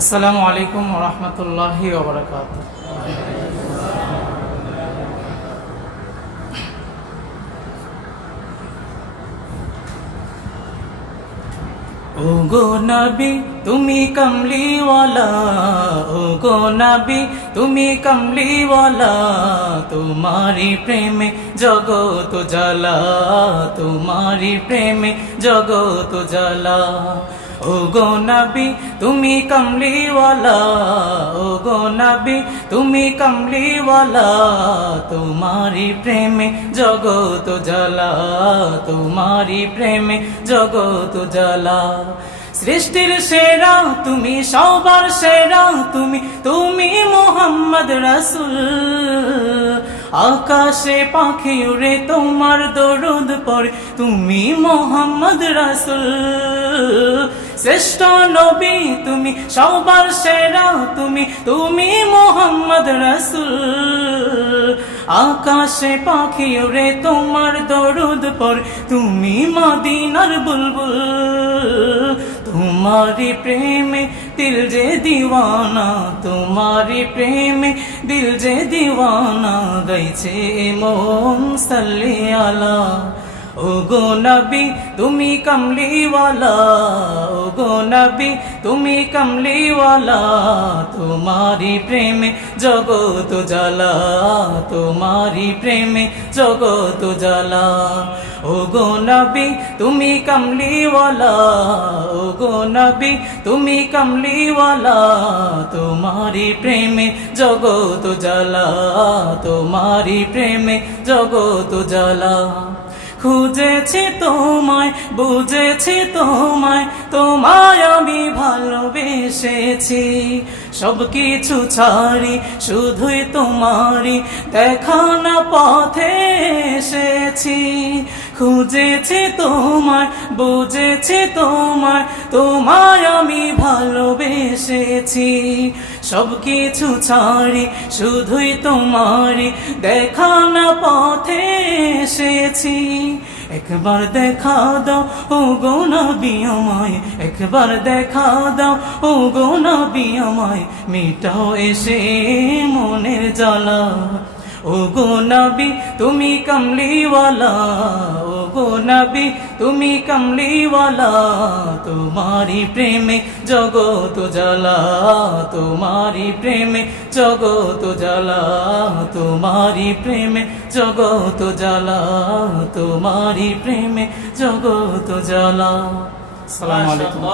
আসসালামু আলাইকুম ওয়া রাহমাতুল্লাহি ওয়া বারাকাতুহু। ওগো নবী তুমি কমলিওয়ালা, ওগো নবী তুমি কমলিওয়ালা, তোমারি প্রেমে জগত জ্বালা, তোমারি প্রেমে জগত জ্বালা। ওগো নবী তুমি কমলিওয়ালা, ওগো নবী তুমি কমলিওয়ালা, তোমারি প্রেমে জগত জ্বালা, তোমারি প্রেমে জগত জ্বালা। সৃষ্টির সেরা তুমি, সবার সেরা তুমি, তুমি মুহাম্মদ রাসূল। আকাশে পাখি উড়ে তোমার দরুদ পড়ে, তুমি মুহাম্মদ রাসূল। শ্রেষ্ঠ নবী তুমি, সবার সেরা তুমি, তুমি মুহাম্মদ রাসূল। আকাশে পাখি উড়ে তোমার দরুদ পড়ে, তুমি মদিনার বুলবুল। तुम्हारी प्रेमे दिल जे दीवाना, तुम्हारी प्रेमे दिल जे दीवाना, गाइছে मोम सल्ले आला। ओगो नबी तुमी कमलीवाला, ओगो नबी तुमी कमलीवाला, तुम्हारी प्रेमे जगत জ্বালা, तुम्हारी प्रेमे जगत জ্বালা। ओगो नबी तुमी कमलीवाला, ओगो नबी तुमी कमलीवाला, तुम्हारी प्रेमे जगत জ্বালা, तुम्हारी प्रेमे जगत জ্বালা। খুঁজেছি তোমায়, বুঝেছি তোমায়, তোমায় আমি ভালোবেসেছি। সব কিছু ছাড়ি শুধুই তোমারই দেখানো পথে এসেছি। খুঁজেছি তোমায়, বুঝেছি তোমায়, তোমায় আমি ভালোবেসেছি। সব কিছু ছাড়ি শুধুই তোমারই দেখানো পথে এসেছি। একবার দেখা দাও ওগো নবী আমায়, একবার দেখা দাও ওগো নবী আমায়, মিটাও এসে মনের জ্বালা। ওগো নবী তুমি কমলিওয়ালা, ওগো নবী তুমি কমলিওয়ালা, তোমারি প্রেমে জগত জ্বালা, তোমারি প্রেমে জগত জ্বালা, তোমারি প্রেমে জগত জ্বালা, তোমারি প্রেমে জগত জ্বালা। আসসালামু আলাইকুম।